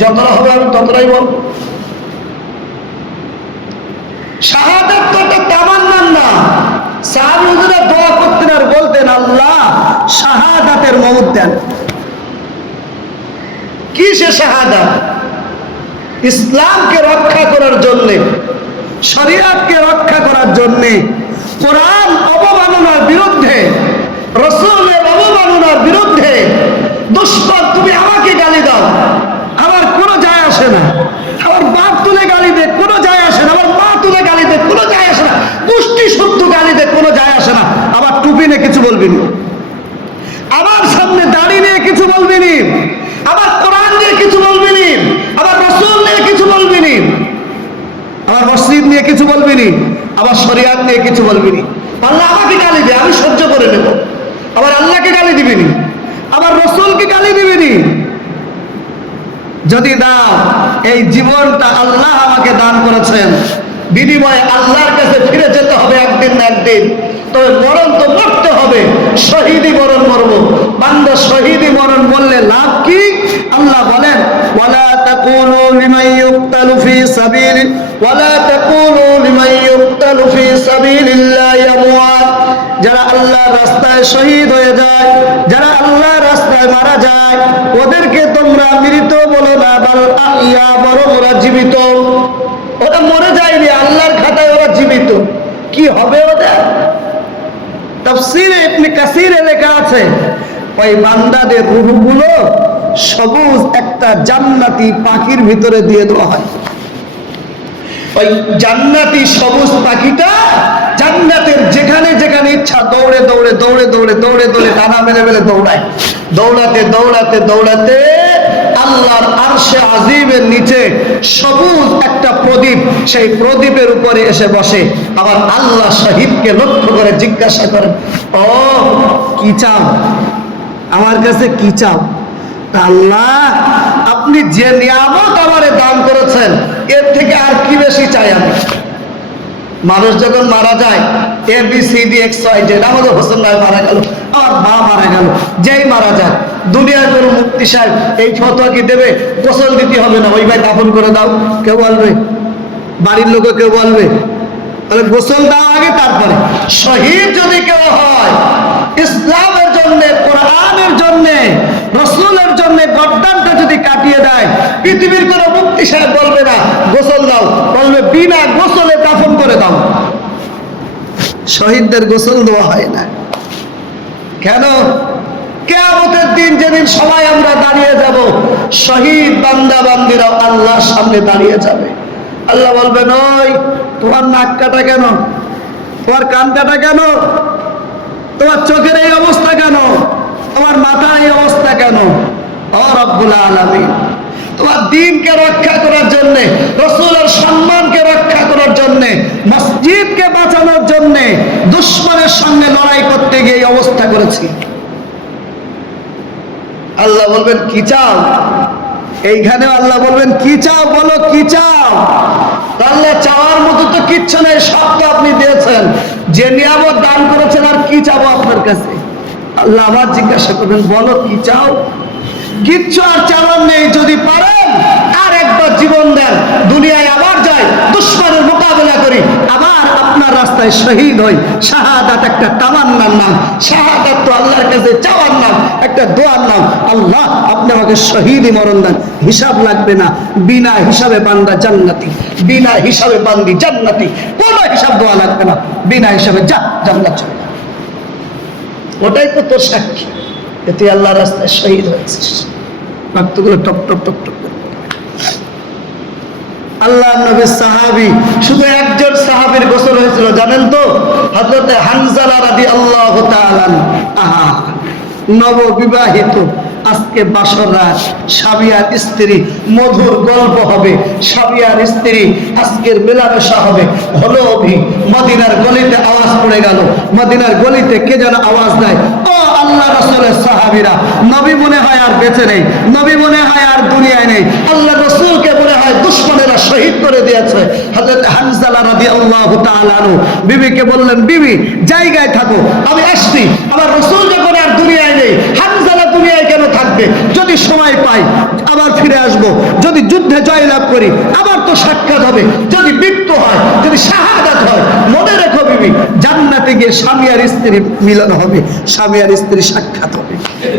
যতটা হবে আমি ততটাই বলব। শাহাদাত তো একটা তামান্নার না। সাহাবী হুজুরা দোয়া করতেন আর বলতেন, আল্লাহ শাহাদাতের মওত দেন। কি সে শাহাদাত? ইসলামকে রক্ষা করার জন্য, শরীয়তকে রক্ষা করার জন্য, কোরআন অবমাননার বিরুদ্ধে, রাসূলের অবমাননার বিরুদ্ধে। দুশ্মন তুমি আমাকে গালি দাও, আমার কোনো যায় আসে না। আমার বাপ তুলে গালি দে, কোনো যায় আসে না। আমার মা তুলে গালি দে, কোনো যায় আসে না। গোষ্ঠী শুদ্ধ গালি দে, কোনো যায় আসে না। আবার টুপি নিয়ে কিছু বলবি না, আমার সামনে দাড়ি নিয়ে কিছু বলবি না, আবার কোরআন নিয়ে কিছু বলবি না, আবার রাসূল নিয়ে কিছু বলবি না, আবার মসজিদ নিয়ে কিছু বলবি না, আবার শরিয়াত নিয়ে কিছু বলবি না। আল্লাহ আমাকে গালি দে, আমি সহ্য করে নেব। আবার আল্লাহকে গালি দিবি না, আবার রাসূলকে গালি দিবি না। যদি দাও, এই জীবনটা আল্লাহ আমাকে দান করেছেন, বিনিময়ে আল্লাহর কাছে ফিরে যেতে হবে একদিন না একদিন। তবে মরণ তো মরতে হবে, শহীদি মরণ মরব। বান্দা শহীদি মরণ বললে লাভ কি? আল্লাহ বলেন, ওয়ালা তাকুলু লিমান ইউক্তালু ফি সাবিল ওয়ালা তাকুলু লিমান ইউক্তালু ফি সাবিলিল্লাহি আমওয়াত। যারা আল্লাহর রাস্তায় শহীদ হয়ে যায়, যারা আল্লাহর রাস্তায় মারা যায়, ওদেরকে তোমরা মৃত বলো না, বল আহইয়া, বরং ওরা জীবিত। ওরা মরে যায়নি, আল্লাহর খাতায় ওরা জীবিত। কি হবে ওদের? তাফসীরে ইবনে কাসিরে লেখা আছে, ওই বান্দাদের রূহগুলো সবুজ একটা জান্নাতি পাখির ভিতরে দিয়ে দেওয়া হয়। ওই জান্নাতি সবুজ পাখিটা জান্নাতের যেখানে যেখানে ইচ্ছা দৌড়ে দৌড়ে দৌড়ে দৌড়ে দৌড়ে দৌড়ে ডানা মেলে মেলে দৌড়ায়। দৌড়াতে দৌড়াতে দৌড়াতে আল্লাহর আরশে আজিমের নিচে সবুজ একটা প্রদীপ, সেই প্রদীপের উপরে এসে বসে। আবার আল্লাহ শহীদকে লক্ষ্য করে জিজ্ঞাসা করেন, ও কি চাও আমার কাছে, কি চাও? আল্লাহ, আপনি যে নিয়ামত আমারে দান করেছেন, এর থেকে আর কি বেশি চাই আমি? মানুষ যখন মারা যায়, ABCDXYZ, আমাদের হোসেন ভাই মারা গেল, আমার মা মারা গেল, যেই মারা যায়, দুনিয়ার কোনো মুফতি সাহেব এই ফতোয়া কি দেবে? গোসল দিতে হবে না, ওই ভাই দাফন করে দাও, কেউ বলবে? বাড়ির লোক কেউ বলবে? তাহলে গোসল দাও আগে, তারপরে। শহীদ যদি কেউ হয় ইসলামের জন্য, কোরআনের জন্য, রাসূলের জন্য গর্দানটা যদি কাটিয়ে দেয়, পৃথিবীর কোনো মুফতি সাহেব বলবে না গোসল দাও, বলবে বিনা গোসলে দাফন করে দাও। শহীদদের গোসল দেওয়া হয় না কেন? কিয়ামতের দিন যেদিন সবাই আমরা দাঁড়িয়ে যাব, শহীদ বান্দা বান্দিরা আল্লাহর সামনে দাঁড়িয়ে যাবে। আল্লাহ বলবেন, ওই তোমার নাক কাটা কেন? তোমার কান কাটা কেন? তোমার চোখের এই অবস্থা কেন? তোমার মাথার এই অবস্থা কেন? ও রব্বুল আলামিন, তোমার দ্বীনকে রক্ষা করার জন্য, রাসূলের সম্মানকে রক্ষা করার জন্য, মসজিদকে বাঁচানোর জন্য দুশমনের সঙ্গে লড়াই করতে গিয়ে এই অবস্থা করেছি। আল্লাহ বলবেন, কি চাও? এইখানে আল্লাহ বলবেন, কি চাও? বলো কি চাও? আল্লাহ চাওয়ার মতো তো কিচ্ছু নেই, সব তো আপনি দিয়েছেন। যে নিয়ামত দান করেছেন, আর কি চাবো আপনার কাছে? আল্লাহ আবার জিজ্ঞাসা করবেন, বলো কি চাও? কিচ্ছু আর চাওয়ার নেই। যদি পারেন আর একবার জীবন দেন, দুনিয়ায় আবার যাই, দুশমনের মোকাবেলা করি, আবার আপনার রাস্তায় শহীদ হই। শাহাদাত একটা তামান্নার নাম। শাহাদাত তো আল্লাহর কাছে চাওয়ার নাম, একটা দোয়ার নাম। আল্লাহ, আপনি আমাকে শহীদই মরণ দেন, হিসাব লাগবে না। বিনা হিসাবে বান্দা জান্নাতি, বিনা হিসাবে বান্দি জান্নাতি। কোনো হিসাব দোয়া লাগবে না, বিনা হিসাবে যা জান্নাত চলে। ওটাই তো তোর সাক্ষী, তুই আল্লাহর রাস্তায় শহীদ হয়েছিস। রক্তগুলো টপ টপ টপ টপ। আল্লাহ নবীর সাহাবী, শুধু একজন সাহাবীর গোসল হয়েছিল জানেন তো? হযরত হানজালা রাদিয়াল্লাহু তাআলা আহা, নববিবাহিত, আজকে বাসর রাত, সাবিয়ার স্ত্রী, মধুর গল্প হবে, সাবিয়ার স্ত্রী, আজকের মেলামেশা হবে। হলো অভি, মদিনার গলিতে আওয়াজ পড়ে গেল, মদিনার গলিতে কে যেন আওয়াজ দেয়, ও আল্লাহ রাসূলের সাহাবীরা, নবী মনে হয় আর বেঁচে নেই, নবী মনে হয় আর দুনিয়ায় নেই, আল্লাহ রাসূলকে মনে হয় দুশমনেরা শহীদ করে দিয়েছে। হযরত হানজালা রাদিয়াল্লাহু তাআলা আনহু বিবিকে বললেন, বিবি জায়গায় থাকো, আমি আসছি। আমার রাসূল যখন আর দুনিয়ায় নেই, হানজালা দুনিয়ায় কেন থাকবে? থাকবে, যদি সময় পাই আবার ফিরে আসব, যদি যুদ্ধে জয়লাভ করি আবার তো সাক্ষাৎ হবে, যদি মৃত্যু হয়, যদি শাহাদাত হয়, মনে রেখো বিবি, জান্নাতে গিয়ে স্বামী আর স্ত্রী মিলন হবে, স্বামী আর স্ত্রী সাক্ষাৎ হবে।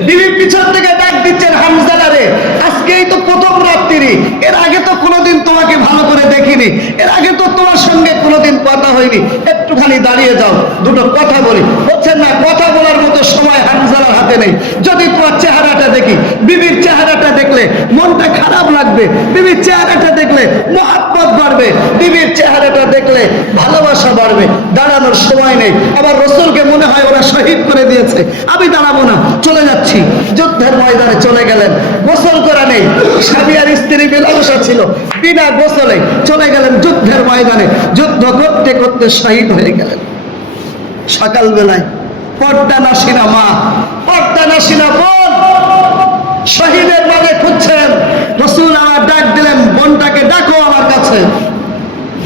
বিবি পিছন থেকে ডাক দিচ্ছেন, হামজালা রে, আজকেই তো প্রথম রাত্রি, এর আগে তো কোনোদিন তোমাকে ভালো করে দেখিনি, এর আগে তো তোমার সঙ্গে কোনোদিন কথা হয়নি, একটুখানি দাঁড়িয়ে যাও, দুটো কথা বলি। বলছেন না, কথা বলার মতো সময় হামজালার হাতে নেই। যদি তোমার চেহারাটা দেখি, বিবির চেহারাটা দেখলে মনটা খারাপ লাগবে, বিবির চেহারাটা দেখলে মহাব্বত বাড়বে, বিবির চেহারাটা দেখলে ভালোবাসা বাড়বে, দাঁড়ানোর সময় নেই। আবার রসুলকে মনে হয় ওরা শহীদ করে দিয়েছে, আমি দাঁড়াবো না, চলে যাচ্ছি। যুদ্ধের ময়দানে চলে গেলেন, গোসল করা নেই, স্বামী আর স্ত্রী মেলামেশা ছিল, বিনা গোসলে চলে গেলেন যুদ্ধের ময়দানে, যুদ্ধ করতে করতে শহীদ হয়ে গেলেন। সকালবেলায় পর্দা নাসিনা মা, পর্দা নাসিনা বোন শহীদের মানে খুঁজছেন। রাসূল আমার ডাক দিলেন, বোনটাকে ডাকো আমার কাছে।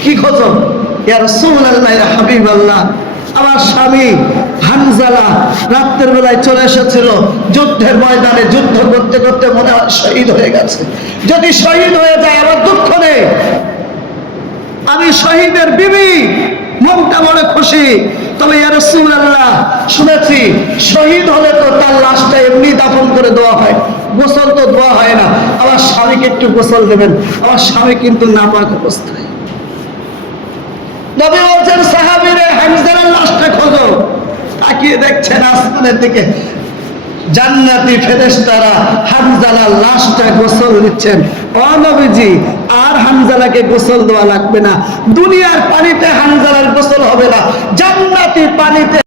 কি খোঁজো? ইয়া রাসূলুল্লাহ, ইয়া হাবিবাল্লাহ, আমার স্বামী হামজালা রাতের বেলায় চলে এসেছিল যুদ্ধের ময়দানে, যুদ্ধ করতে করতে মনে হয় শহীদ হয়ে গেছে। যদি শহীদ হয়ে যায় আমার দুঃখ নেই, আমি শহীদের বিবি, মনটা বড় খুশি। তবে ইয়া রাসূলুল্লাহ, শুনেছি শহীদ হলে তো তার লাশটা এমনি দাফন করে দেওয়া হয়, গোসল তো দেওয়া হয় না। আমার স্বামীকে একটু গোসল দেবেন, আমার স্বামী কিন্তু নাপাক অবস্থায়। নবী বলছেন, সাহাবীরে হামজালার লাশটা খোঁজো। তাকিয়ে দেখছেন আসমানের দিকে, জান্নাতি ফেরেশতারা হামজালার লাশটা গোসল দিচ্ছেন। ও নবীজি, আর হামজালাকে গোসল দেওয়া লাগবে না, দুনিয়ার পানিতে হামজালার গোসল হবে না, জান্নাতি পানিতে